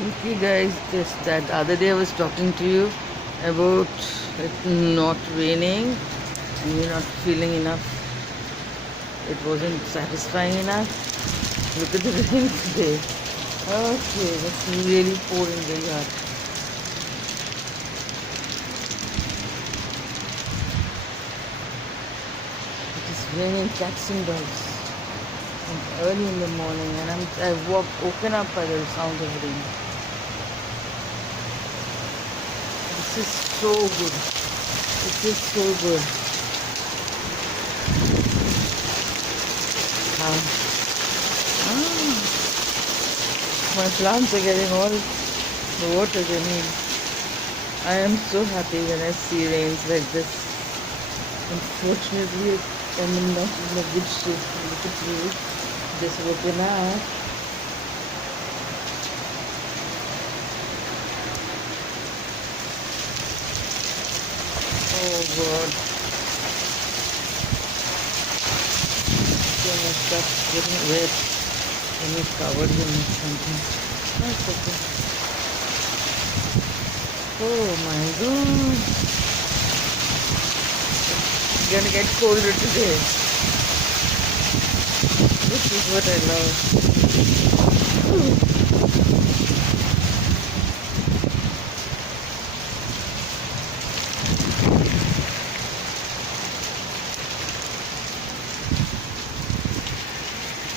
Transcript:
Okay, guys, just that other day I was talking to you about it not raining and you're not feeling enough. It wasn't satisfying enough. Look at the rain today. Okay, it's really pouring very hard. It is raining cats and dogs and early in the morning, and I've woken up by the sound of rain. This is so good. It is so good. Ah, my plants are getting all the water they need. I am so happy when I see rains like this. Unfortunately, I'm not in a good shape. Look at you. Just woken up. Oh God. So my stuff's getting wet. And it's covered in something. That's okay. Oh my God. It's gonna get colder today. This is what I love.